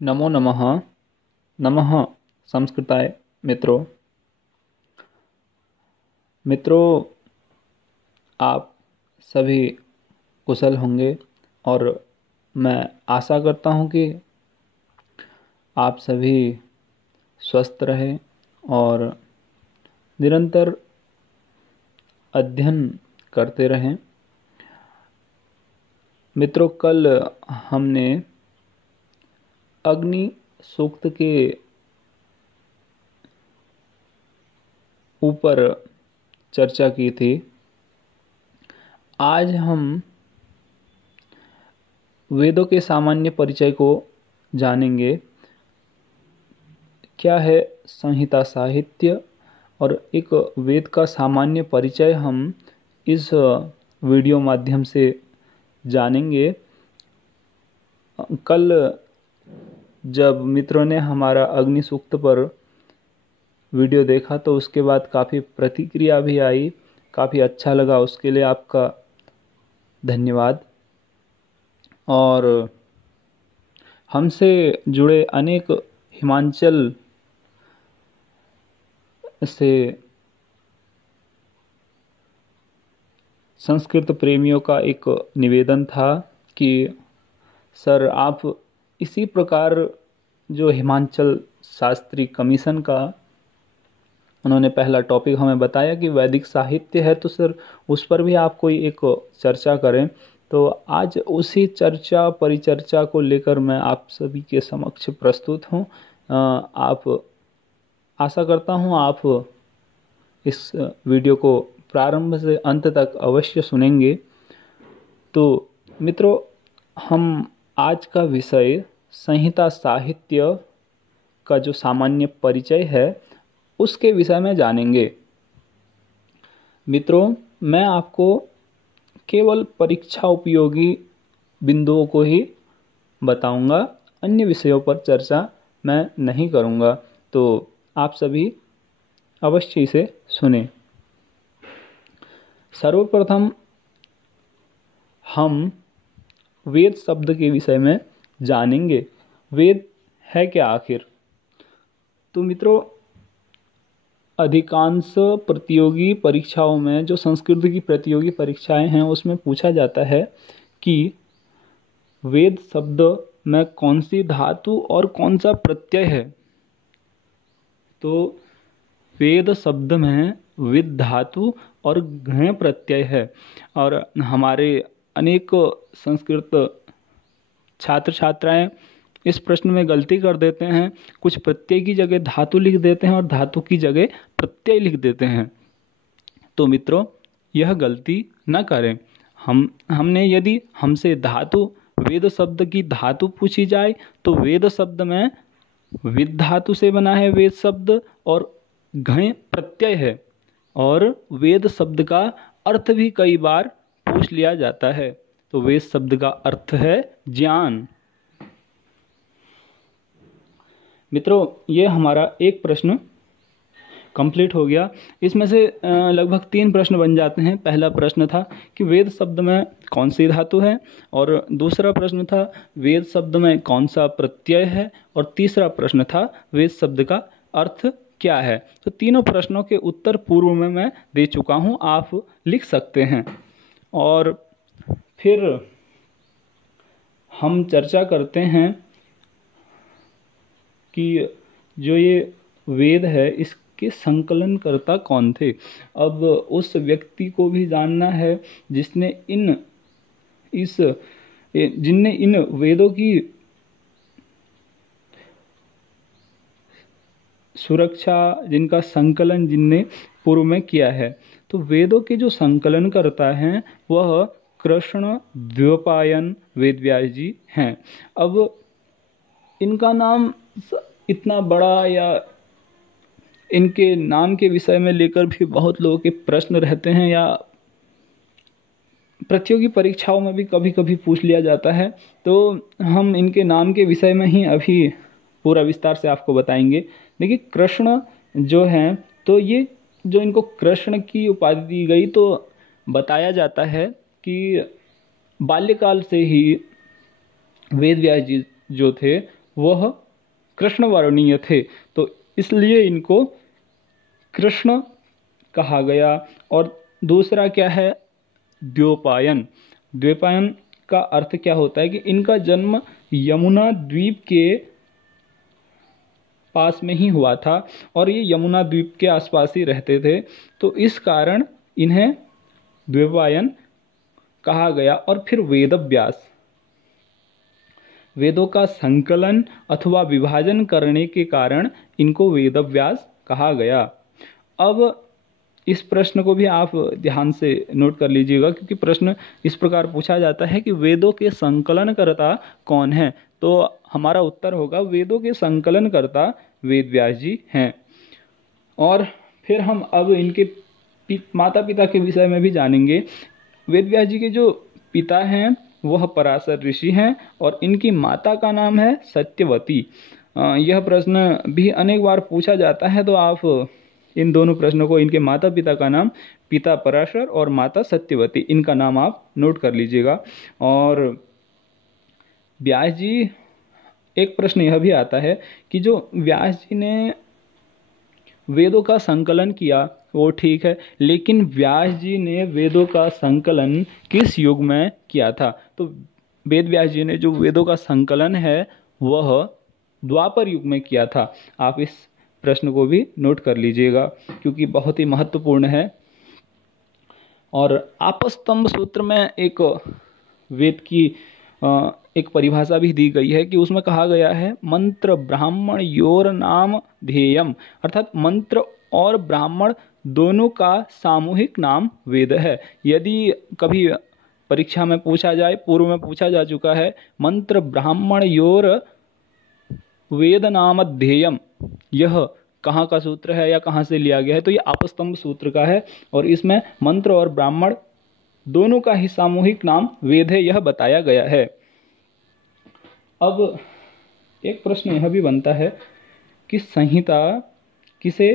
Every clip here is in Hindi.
नमो नमः। नमः संस्कृताय मित्रों। आप सभी कुशल होंगे और मैं आशा करता हूं कि आप सभी स्वस्थ रहें और निरंतर अध्ययन करते रहें। मित्रों, कल हमने अग्नि सूक्त के ऊपर चर्चा की थी। आज हम वेदों के सामान्य परिचय को जानेंगे। क्या है संहिता साहित्य और एक वेद का सामान्य परिचय हम इस वीडियो माध्यम से जानेंगे। कल जब मित्रों ने हमारा अग्नि सूक्त पर वीडियो देखा तो उसके बाद काफ़ी प्रतिक्रिया भी आई, काफ़ी अच्छा लगा। उसके लिए आपका धन्यवाद। और हमसे जुड़े अनेक हिमाचल से संस्कृत प्रेमियों का एक निवेदन था कि सर, आप इसी प्रकार जो हिमाचल शास्त्री कमीशन का उन्होंने पहला टॉपिक हमें बताया कि वैदिक साहित्य है, तो सर उस पर भी आप कोई एक चर्चा करें। तो आज उसी चर्चा परिचर्चा को लेकर मैं आप सभी के समक्ष प्रस्तुत हूँ। आप आशा करता हूँ आप इस वीडियो को प्रारंभ से अंत तक अवश्य सुनेंगे। तो मित्रों, हम आज का विषय संहिता साहित्य का जो सामान्य परिचय है उसके विषय में जानेंगे। मित्रों, मैं आपको केवल परीक्षा उपयोगी बिंदुओं को ही बताऊंगा, अन्य विषयों पर चर्चा मैं नहीं करूंगा। तो आप सभी अवश्य इसे सुने। सर्वप्रथम हम वेद शब्द के विषय में जानेंगे। वेद है क्या आखिर? तो मित्रों, अधिकांश प्रतियोगी परीक्षाओं में, जो संस्कृत की प्रतियोगी परीक्षाएं हैं, उसमें पूछा जाता है कि वेद शब्द में कौन सी धातु और कौन सा प्रत्यय है। तो वेद शब्द में विद धातु और घ प्रत्यय है। और हमारे अनेक संस्कृत छात्र छात्राएं इस प्रश्न में गलती कर देते हैं। कुछ प्रत्यय की जगह धातु लिख देते हैं और धातु की जगह प्रत्यय लिख देते हैं। तो मित्रों, यह गलती न करें। हमने यदि हमसे धातु, वेद शब्द की धातु पूछी जाए तो वेद शब्द में विद धातु से बना है वेद शब्द और घ प्रत्यय है। और वेद शब्द का अर्थ भी कई बार पूछ लिया जाता है। तो वेद शब्द का अर्थ है ज्ञान। मित्रों, ये हमारा एक प्रश्न कंप्लीट हो गया। इसमें से लगभग 3 प्रश्न बन जाते हैं। पहला प्रश्न था कि वेद शब्द में कौन सी धातु है, और दूसरा प्रश्न था वेद शब्द में कौन सा प्रत्यय है, और तीसरा प्रश्न था वेद शब्द का अर्थ क्या है। तो तीनों प्रश्नों के उत्तर पूर्व में मैं दे चुका हूँ, आप लिख सकते हैं। और फिर हम चर्चा करते हैं कि जो ये वेद है इसके संकलनकर्ता कौन थे। अब उस व्यक्ति को भी जानना है जिसने इन वेदों की सुरक्षा, जिनका संकलन जिनने पूर्व में किया है। तो वेदों के जो संकलन करता हैं वह कृष्ण द्वैपायन वेदव्यास जी हैं। अब इनका नाम इतना बड़ा, या इनके नाम के विषय में लेकर भी बहुत लोगों के प्रश्न रहते हैं, या प्रतियोगी परीक्षाओं में भी कभी कभी पूछ लिया जाता है। तो हम इनके नाम के विषय में ही अभी पूरा विस्तार से आपको बताएंगे। देखिए, कृष्ण जो हैं, तो ये जो इनको कृष्ण की उपाधि दी गई, तो बताया जाता है कि बाल्यकाल से ही वेद व्यास जी जो थे वह कृष्ण वर्णीय थे, तो इसलिए इनको कृष्ण कहा गया। और दूसरा क्या है, द्व्योपायन। द्व्योपायन का अर्थ क्या होता है कि इनका जन्म यमुना द्वीप के पास में ही हुआ था और ये यमुना द्वीप के आसपास ही रहते थे, तो इस कारण इन्हें द्व्योपायन कहा गया। और फिर वेदव्यास, वेदों का संकलन अथवा विभाजन करने के कारण इनको वेदव्यास कहा गया। अब इस प्रश्न को भी आप ध्यान से नोट कर लीजिएगा, क्योंकि प्रश्न इस प्रकार पूछा जाता है कि वेदों के संकलनकर्ता कौन है, तो हमारा उत्तर होगा वेदों के संकलनकर्ता वेद व्यास जी हैं। और फिर हम अब इनके माता पिता के विषय में भी जानेंगे। वेद व्यास जी के जो पिता हैं वह पराशर ऋषि हैं और इनकी माता का नाम है सत्यवती। यह प्रश्न भी अनेक बार पूछा जाता है, तो आप इन दोनों प्रश्नों को, इनके माता पिता का नाम, पिता पराशर और माता सत्यवती, इनका नाम आप नोट कर लीजिएगा। और व्यास जी, एक प्रश्न यह भी आता है कि जो व्यास जी ने वेदों का संकलन किया वो ठीक है, लेकिन व्यास जी ने वेदों का संकलन किस युग में किया था? तो वेद व्यास जी ने जो वेदों का संकलन है वह द्वापर युग में किया था। आप इस प्रश्न को भी नोट कर लीजिएगा, क्योंकि बहुत ही महत्वपूर्ण है। और आपस्तंभ सूत्र में एक वेद की एक परिभाषा भी दी गई है कि उसमें कहा गया है मंत्र ब्राह्मण योर नाम ध्येयम, अर्थात मंत्र और ब्राह्मण दोनों का सामूहिक नाम वेद है। यदि कभी परीक्षा में पूछा जाए, पूर्व में पूछा जा चुका है, मंत्र ब्राह्मण योर वेद नाम ध्येयम, यह कहाँ का सूत्र है या कहाँ से लिया गया है? तो ये आपस्तंभ सूत्र का है और इसमें मंत्र और ब्राह्मण दोनों का ही सामूहिक नाम वेद है, यह बताया गया है। अब एक प्रश्न यह भी बनता है कि संहिता किसे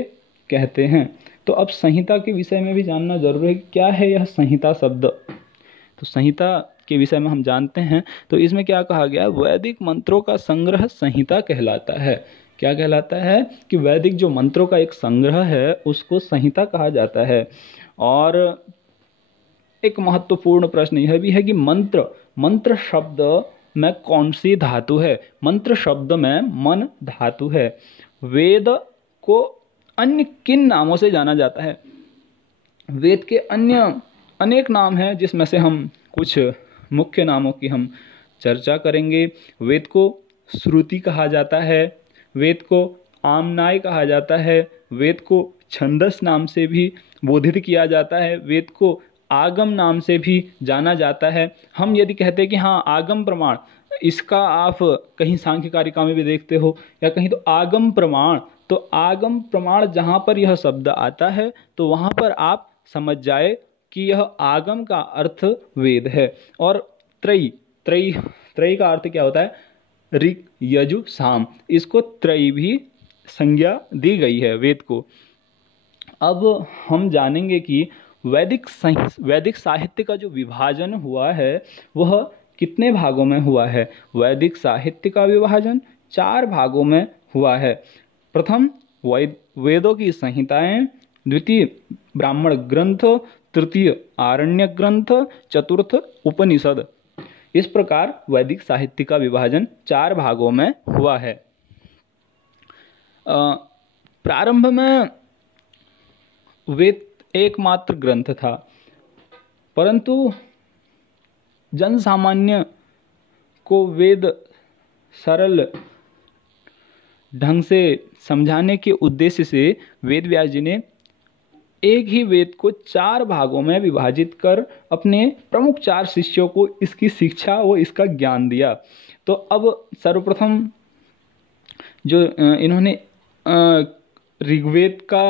कहते हैं? तो अब संहिता के विषय में भी जानना जरूरी है। क्या है यह संहिता शब्द? तो संहिता के विषय में हम जानते हैं, तो इसमें क्या कहा गया है? वैदिक मंत्रों का संग्रह संहिता कहलाता है। क्या कहलाता है? कि वैदिक जो मंत्रों का एक संग्रह है उसको संहिता कहा जाता है। और एक महत्वपूर्ण प्रश्न यह भी है कि मंत्र शब्द में कौन सी धातु है? मंत्र शब्द में मन धातु है। वेद को अन्य किन नामों से जाना जाता है? वेद के अन्य अनेक नाम हैं, जिसमें से हम कुछ मुख्य नामों की हम चर्चा करेंगे। वेद को श्रुति कहा जाता है, वेद को आमनाय कहा जाता है, वेद को छंदस नाम से भी बोधित किया जाता है, वेद को आगम नाम से भी जाना जाता है। हम यदि कहते हैं कि हाँ आगम प्रमाण, इसका आप कहीं सांख्य कारिका में भी देखते हो या कहीं, तो आगम प्रमाण, तो आगम प्रमाण जहाँ पर यह शब्द आता है तो वहाँ पर आप समझ जाए कि यह आगम का अर्थ वेद है। और त्रयी का अर्थ क्या होता है? ऋग यजु साम, इसको त्रयी भी संज्ञा दी गई है वेद को। अब हम जानेंगे कि वैदिक साहित्य का जो विभाजन हुआ है वह कितने भागों में हुआ है? वैदिक साहित्य का विभाजन 4 भागों में हुआ है। प्रथम वेदों की संहिताएं, द्वितीय ब्राह्मण ग्रंथ, तृतीय आरण्यक ग्रंथ, चतुर्थ उपनिषद। इस प्रकार वैदिक साहित्य का विभाजन 4 भागों में हुआ है। प्रारंभ में वेद एकमात्र ग्रंथ था, परंतु जन सामान्य को वेद सरल ढंग से समझाने के उद्देश्य से वेद व्यास जी ने एक ही वेद को 4 भागों में विभाजित कर अपने प्रमुख 4 शिष्यों को इसकी शिक्षा व इसका ज्ञान दिया। तो अब सर्वप्रथम जो इन्होंने ऋग्वेद का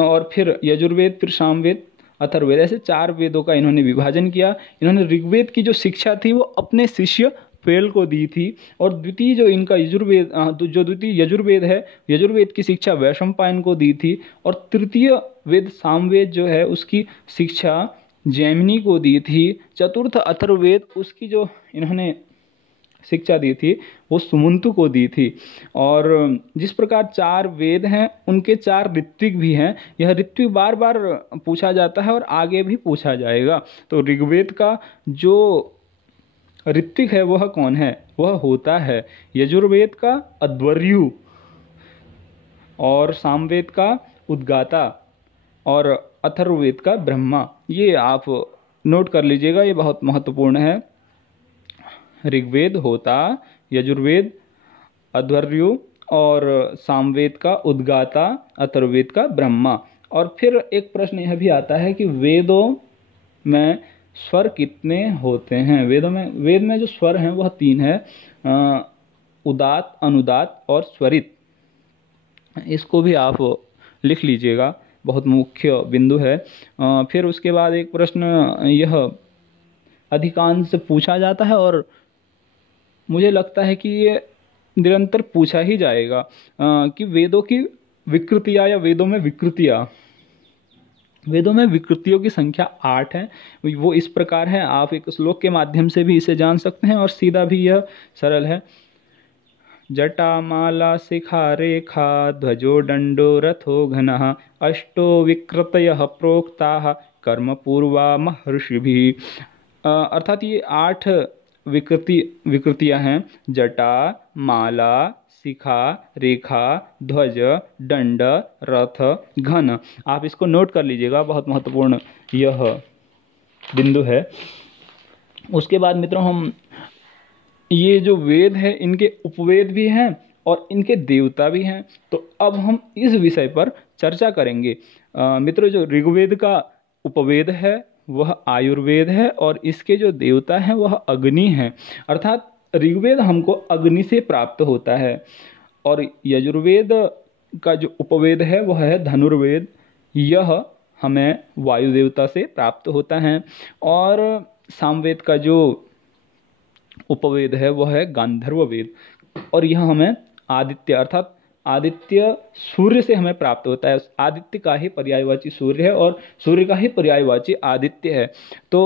और फिर यजुर्वेद, फिर सामवेद, अथर्ववेद, ऐसे 4 वेदों का इन्होंने विभाजन किया। इन्होंने ऋग्वेद की जो शिक्षा थी वो अपने शिष्य फेल को दी थी, और द्वितीय जो इनका द्वितीय यजुर्वेद है, यजुर्वेद की शिक्षा वैशंपायन को दी थी, और तृतीय वेद सामवेद जो है उसकी शिक्षा जैमिनी को दी थी। चतुर्थ अथर्ववेद, उसकी जो इन्होंने शिक्षा दी थी वो सुमंतु को दी थी। और जिस प्रकार 4 वेद हैं उनके 4 ऋत्विक भी हैं। यह ऋत्विक बार बार पूछा जाता है और आगे भी पूछा जाएगा। तो ऋग्वेद का जो ऋत्विक है वह कौन है? वह होता है यजुर्वेद का अध्वर्यु, और सामवेद का उद्गाता, और अथर्ववेद का ब्रह्मा। ये आप नोट कर लीजिएगा, ये बहुत महत्वपूर्ण है। ऋग्वेद होता यजुर्वेद अध्वर्यु, और सामवेद का उद्गाता, अथर्ववेद का ब्रह्मा। और फिर एक प्रश्न यह भी आता है कि वेदों में स्वर कितने होते हैं? वेद में जो स्वर हैं वह 3 है, उदात, अनुदात और स्वरित। इसको भी आप लिख लीजिएगा, बहुत मुख्य बिंदु है। फिर उसके बाद एक प्रश्न यह अधिकांश पूछा जाता है और मुझे लगता है कि ये निरंतर पूछा ही जाएगा कि वेदों की विकृतियाँ या वेदों में विकृतियाँ। वेदों में विकृतियों की संख्या 8 है। वो इस प्रकार है, आप एक श्लोक के माध्यम से भी इसे जान सकते हैं और सीधा भी यह सरल है। जटा माला शिखा रेखा ध्वजो दंडो रथो घनः अष्टो विकृतयः प्रोक्ताः कर्म पूर्वा महर्षिभिः। अर्थात ये 8 विकृतियां हैं, जटा, माला, शिखा, रेखा, ध्वज, दंड, रथ, घन। आप इसको नोट कर लीजिएगा, बहुत महत्वपूर्ण यह बिंदु है। उसके बाद मित्रों, हम ये जो वेद है इनके उपवेद भी हैं और इनके देवता भी हैं। तो अब हम इस विषय पर चर्चा करेंगे। मित्रों, जो ऋग्वेद का उपवेद है वह आयुर्वेद है और इसके जो देवता हैं वह अग्नि हैं। अर्थात ऋग्वेद हमको अग्नि से प्राप्त होता है और यजुर्वेद का जो उपवेद है वह है धनुर्वेद, यह हमें वायु देवता से प्राप्त होता है। और सामवेद का जो उपवेद है वह है गांधर्व वेद और यह हमें आदित्य अर्थात आदित्य सूर्य से हमें प्राप्त होता है। आदित्य का ही पर्यायवाची सूर्य है और सूर्य का ही पर्यायवाची आदित्य है। तो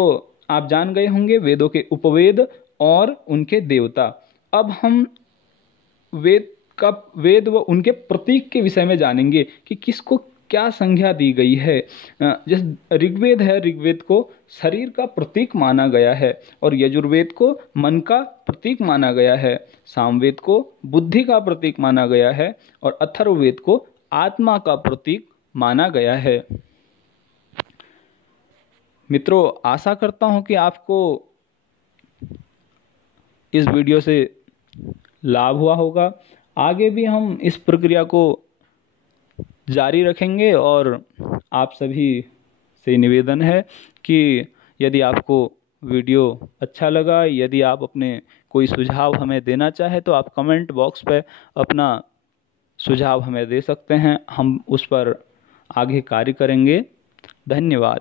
आप जान गए होंगे वेदों के उपवेद और उनके देवता। अब हम वेद व उनके प्रतीक के विषय में जानेंगे कि किसको क्या संज्ञा दी गई है। जैसे ऋग्वेद है, ऋग्वेद को शरीर का प्रतीक माना गया है और यजुर्वेद को मन का प्रतीक माना गया है, सामवेद को बुद्धि का प्रतीक माना गया है और अथर्ववेद को आत्मा का प्रतीक माना गया है। मित्रों, आशा करता हूं कि आपको इस वीडियो से लाभ हुआ होगा। आगे भी हम इस प्रक्रिया को जारी रखेंगे और आप सभी से निवेदन है कि यदि आपको वीडियो अच्छा लगा, यदि आप अपने कोई सुझाव हमें देना चाहे तो आप कमेंट बॉक्स पे अपना सुझाव हमें दे सकते हैं, हम उस पर आगे कार्य करेंगे। धन्यवाद।